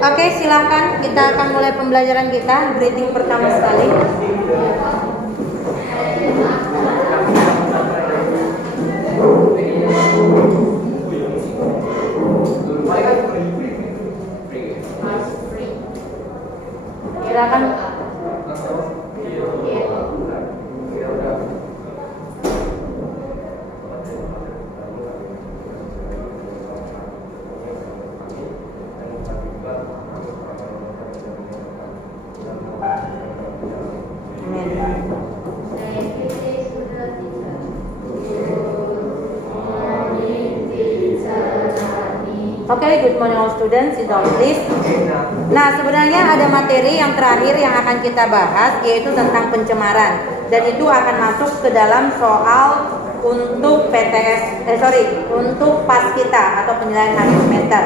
Oke, silahkan kita akan mulai pembelajaran kita. Greeting pertama sekali. Silakan. Oke, good morning all students, sit down please. Nah, sebenarnya ada materi yang terakhir yang akan kita bahas, yaitu tentang pencemaran. Dan itu akan masuk ke dalam soal untuk untuk PAS kita atau penilaian akhir semester.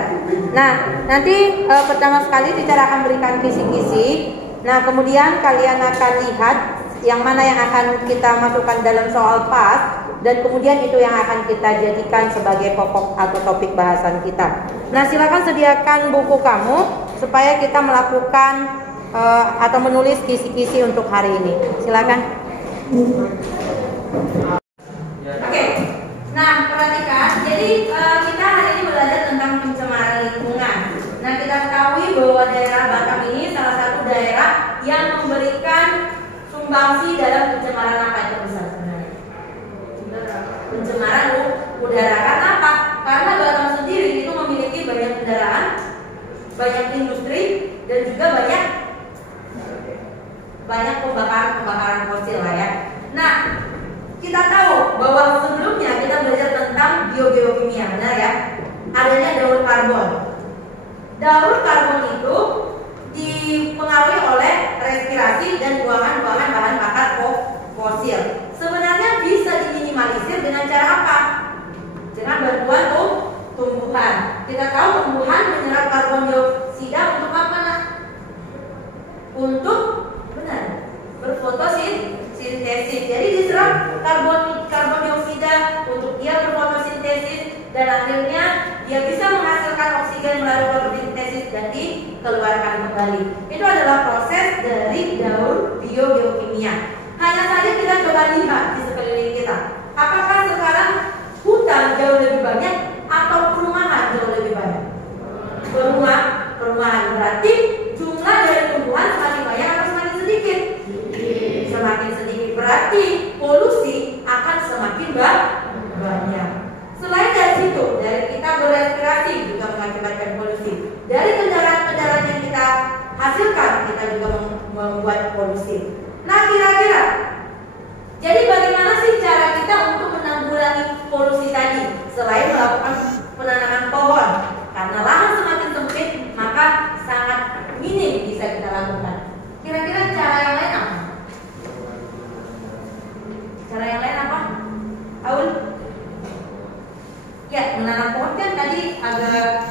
Nah, nanti pertama sekali teacher akan berikan kisi-kisi. Nah, kemudian kalian akan lihat yang mana yang akan kita masukkan dalam soal PAS. Dan kemudian itu yang akan kita jadikan sebagai pokok atau topik bahasan kita. Nah, silakan sediakan buku kamu supaya kita melakukan atau menulis kisi-kisi untuk hari ini. Silakan. Oke. Nah, perhatikan. Jadi kita hari ini belajar tentang pencemaran lingkungan. Nah, kita ketahui bahwa daerah Batam ini salah satu daerah yang memberikan sumbangsi dalam pencemaran apa itu besar sebenarnya? Pencemaran udara. Karena apa? Karena Batam sendiri itu memiliki banyak kendaraan, banyak industri, dan juga banyak pembakaran fosil lah ya. Nah, kita tahu bahwa sebelumnya kita belajar tentang biogeokimia, benar ya? Adanya daur karbon. Daur karbon itu dipengaruhi oleh respirasi dan buangan-buangan bahan bakar fosil. Sebenarnya bisa diminimalisir dengan cara apa? Dengan bantuan tumbuhan. Kita tahu tumbuhan menyerap karbon dioksida untuk apa, nak? Untuk berfotosintesis. Jadi diserap karbon dioksida untuk dia berfotosintesis dan akhirnya dia bisa menghasilkan oksigen melalui fotosintesis dan dikeluarkan kembali. Itu adalah proses dari daur biogeokimia. Hanya saja kita coba lihat di sekeliling kita. Apakah sekarang hutan jauh lebih banyak atau perumahan jauh lebih banyak? Perumahan berarti jumlah dari tumbuhan semakin banyak atau semakin sedikit? Semakin sedikit, berarti polusi akan semakin banyak. Selain dari situ, dari kita berrespirasi juga mengakibatkan polusi. Dari kendaraan-kendaraan yang kita hasilkan, kita juga membuat polusi. Nah, kira-kira jadi bagaimana sih cara kita untuk menanggulangi polusi tadi? Selain melakukan penanaman pohon, karena lahan semakin sempit, maka sangat minim bisa kita lakukan. Kira-kira cara yang lain apa? Cara yang lain apa? Aul? Ya, menanam pohon kan tadi agak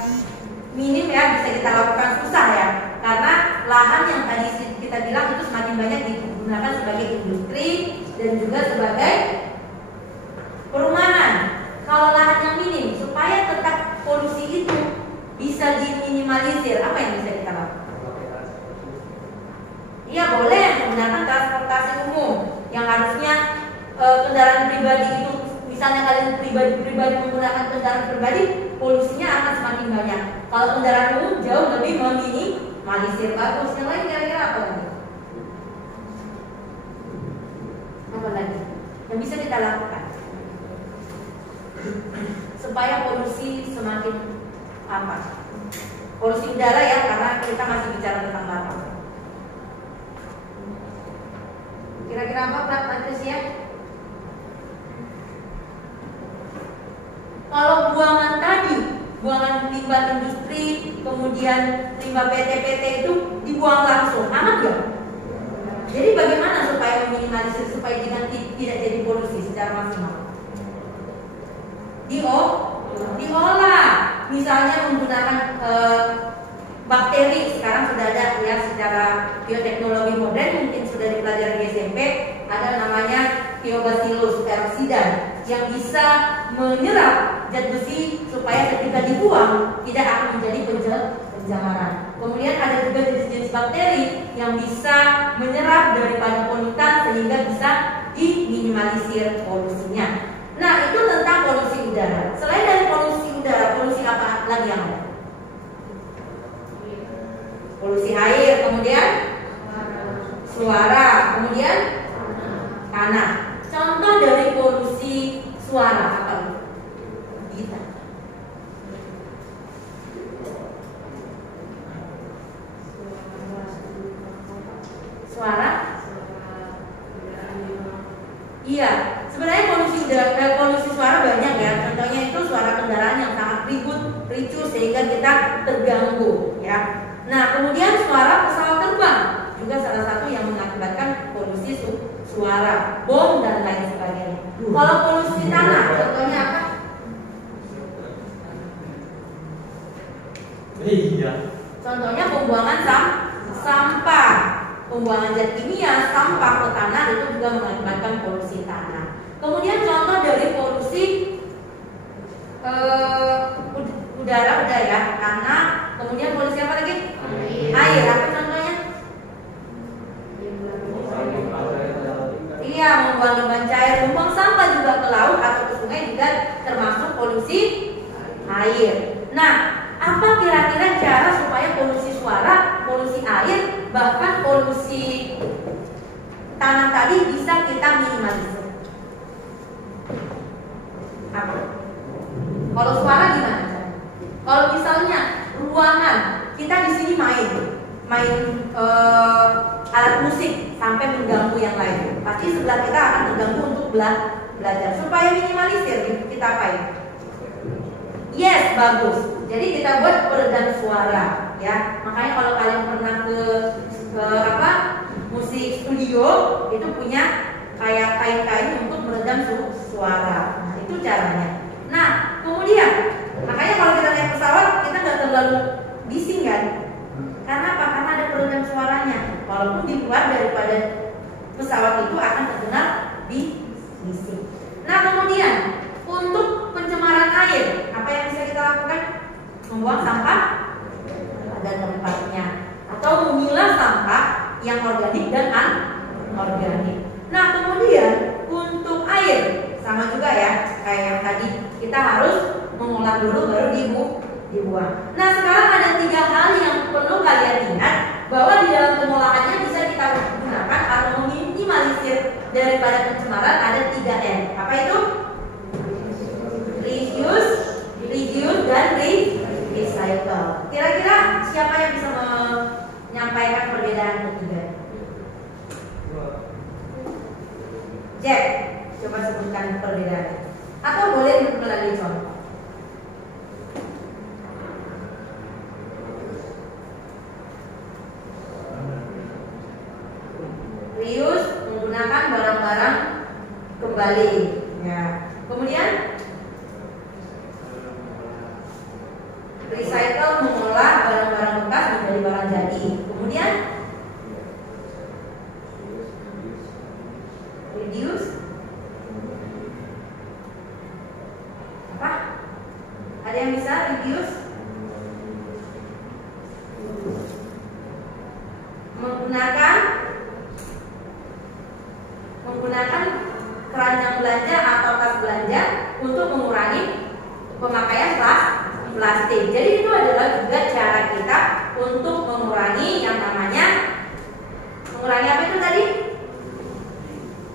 minim ya, bisa kita lakukan susah ya. Karena lahan yang tadi kita bilang itu semakin banyak digunakan sebagai industri dan juga sebagai perumahan. Kalau lahan yang minim, supaya tetap polusi itu bisa diminimalisir, apa yang bisa kita lakukan? Iya, boleh menggunakan transportasi umum yang harusnya kendaraan pribadi itu, misalnya kalian pribadi menggunakan kendaraan pribadi, polusinya akan semakin banyak. Kalau kendaraan umum jauh lebih meminimalisir. Bagus. Yang lain kira-kira apa lagi? Apa lagi yang bisa kita lakukan supaya polusi semakin apa? Polusi udara ya, karena kita masih bicara tentang Batam. Kira-kira apa, Patricia? Kalau buangan tadi, buangan limbah industri, kemudian limbah PT-PT itu dibuang langsung, aman nggak? Jadi bagaimana supaya meminimalisir supaya tidak jadi polusi secara maksimal? Diolah, misalnya menggunakan bakteri. Sekarang sudah ada ya secara bioteknologi modern, mungkin sudah dipelajari di SMP, ada namanya Thiobacillus peroxida yang bisa menyerap zat besi supaya ketika dibuang tidak akan menjadi pencemaran. Kemudian ada juga jenis-jenis bakteri yang bisa menyerap daripada polutan sehingga bisa diminimalisir polusinya. Nah, itu tentang polusi udara. Selain dari polusi udara, polusi apa lagi yang ada? Polusi air, kemudian suara, kemudian tanah. Contoh dari polusi suara apa? Kita. Suara? Iya, sebenarnya polusi udara, polusi suara banyak ya. Contohnya itu suara kendaraan yang sangat ribut, ricu sehingga kita terganggu, ya. Nah, kemudian suara pesawat terbang juga salah satu yang mengakibatkan polusi suara, bom dan lain sebagainya. Kalau polusi tanah, contohnya apa? Iya. Contohnya pembuangan sampah, pembuangan zat kimia, sampah ke tanah itu juga mengakibatkan polusi tanah. Kemudian contoh dari polusi udara udah ya, tanah. Kemudian polusi apa lagi? Air. Apa contohnya? Iya, membuang limbah cair, membuang sampah juga ke laut atau ke sungai juga termasuk polusi air. Nah, apa kira-kira cara supaya polusi suara, polusi air, bahkan polusi tanah tadi bisa kita minimalisir? Apa? Kalau suara gimana? Kalau misalnya ruangan kita di sini main alat musik sampai mengganggu yang lain, pasti sebelah kita akan terganggu untuk belajar. Supaya minimalisir kita apain? Yes, bagus. Jadi kita buat peredam suara, ya. Makanya kalau kalian pernah ke musik studio, itu punya kayak kain-kain untuk meredam suara. Nah, itu caranya. Nah, kemudian makanya kalau kita naik pesawat kita nggak terlalu bising kan? Karena apa? Karena ada peredam suaranya. Walaupun di luar daripada pesawat itu akan terdengar bising. Nah, kemudian untuk pencemaran air, apa yang bisa kita lakukan? Membuang sampah pada tempatnya, atau memilah sampah yang organik dan anorganik. Nah, kemudian untuk air sama juga ya, kayak yang tadi kita harus mengolah dulu baru dibuang. Nah, sekarang ada 3 hal yang perlu kalian ingat bahwa di dalam pengolahannya bisa kita gunakan atau meminimalisir daripada pencemaran. Ada 3M. Apa itu? Reuse, dan recycle. Kira-kira siapa yang bisa menyampaikan perbedaan ketiga? Jack, coba sebutkan perbedaannya. Atau boleh melalui contoh. Reuse menggunakan barang-barang kembali, ya. Kemudian recycle mengolah barang-barang bekas menjadi barang jadi. Kemudian reduce apa? Ada yang bisa reduce? Menggunakan keranjang belanja atau tas belanja untuk mengurangi pemakaian plastik. Jadi itu adalah juga cara kita untuk mengurangi yang namanya apa itu tadi?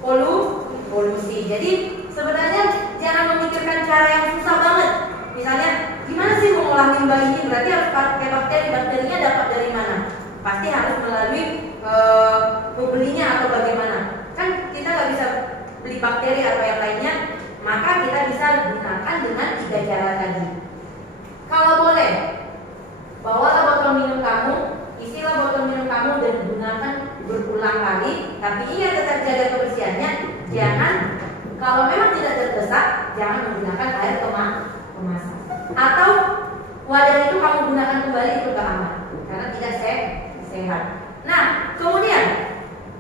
Polusi. Jadi sebenarnya jangan memikirkan cara yang susah banget. Misalnya gimana sih mengolah limbah ini? Berarti harus pakai bakteri. Bakterinya dapat dari mana? Pasti harus melalui pembelinya atau bagaimana? Kan kita nggak bisa beli bakteri atau yang lainnya. Maka kita bisa gunakan dengan 3 cara tadi. Kalau boleh, bawalah botol minum kamu, isilah botol minum kamu dan gunakan berulang kali. Tapi ingat tetap jaga kebersihannya. Jangan, kalau memang tidak terdesak, jangan menggunakan air kemasan. Atau wadah itu kamu gunakan kembali, itu gak aman karena tidak sehat. Nah, kemudian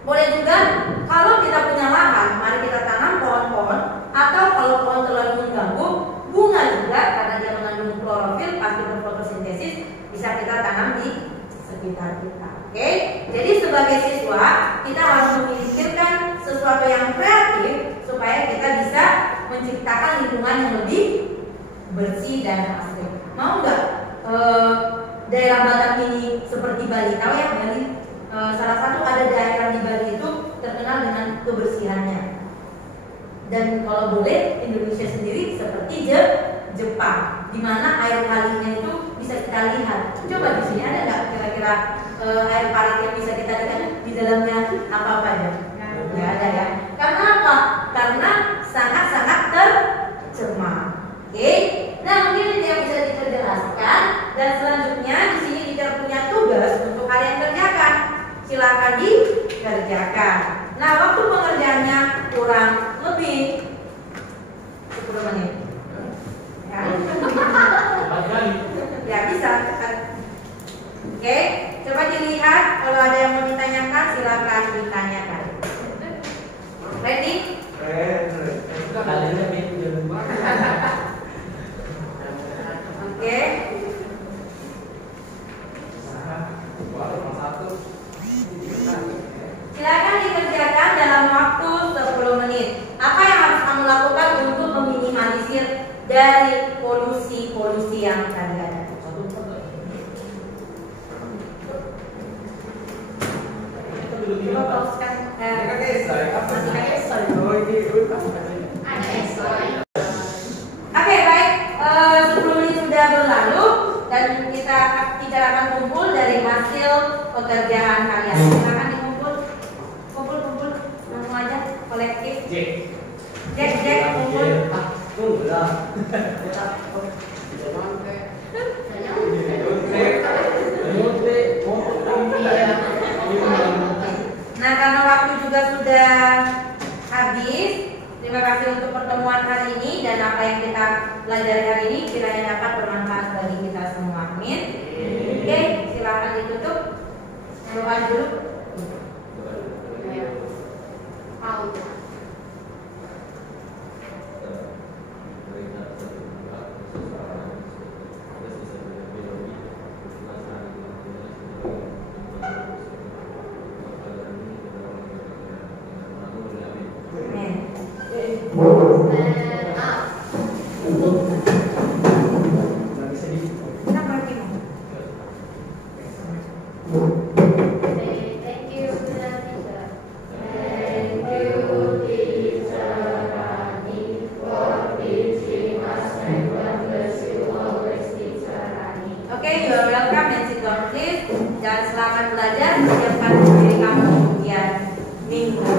boleh juga kalau kita punya lahan, mari kita tanam pohon-pohon. Atau kalau pohon terlalu mengganggu, bunga juga karena dia mengandung klorofil pasti berfotosintesis, bisa kita kita tanam di sekitar kita. Oke, jadi sebagai siswa kita harus memikirkan sesuatu yang kreatif supaya kita bisa menciptakan lingkungan yang lebih bersih dan asri. Mau nggak daerah Batam ini seperti Bali? Tahu ya Bali? Salah satu ada daerah di Bali itu terkenal dengan kebersihannya. Dan kalau boleh Indonesia sendiri seperti Jepang, di mana air kalinya itu bisa kita lihat. Coba di sini ada nggak kira-kira air parit yang bisa kita lihat di dalamnya apa-apa ya? Nggak ada ya. Karena apa? Karena sangat-sangat tercemar. Oke. Nah mungkin ini yang bisa dijelaskan. Dan selanjutnya di sini kita punya tugas untuk kalian kerjakan. Silakan dikerjakan. Nah waktu pengerjaannya kurang lebih 10 menit. Ya bisa. Oke, coba dilihat kalau ada yang mau ditanyakan silakan ditanyakan. Ready? Oke. Silakan dikerjakan dalam waktu 10 menit. Apa yang harus kamu lakukan untuk meminimalisir dari polusi yang tadi ada? Oke, baik. 10 menit sudah berlalu dan kita akan kumpul dari hasil pekerjaan kalian. Silakan dikumpul, kumpul, langsung aja kolektif. Jack, kumpul. Nah, karena waktu juga sudah habis, terima kasih untuk pertemuan hari ini dan apa yang kita pelajari hari ini kiranya dapat bermanfaat bagi kita semua. Amin. Oke, silakan ditutup. Doa dulu. Dan selamat belajar, siapkan diri kamu ujian minggu.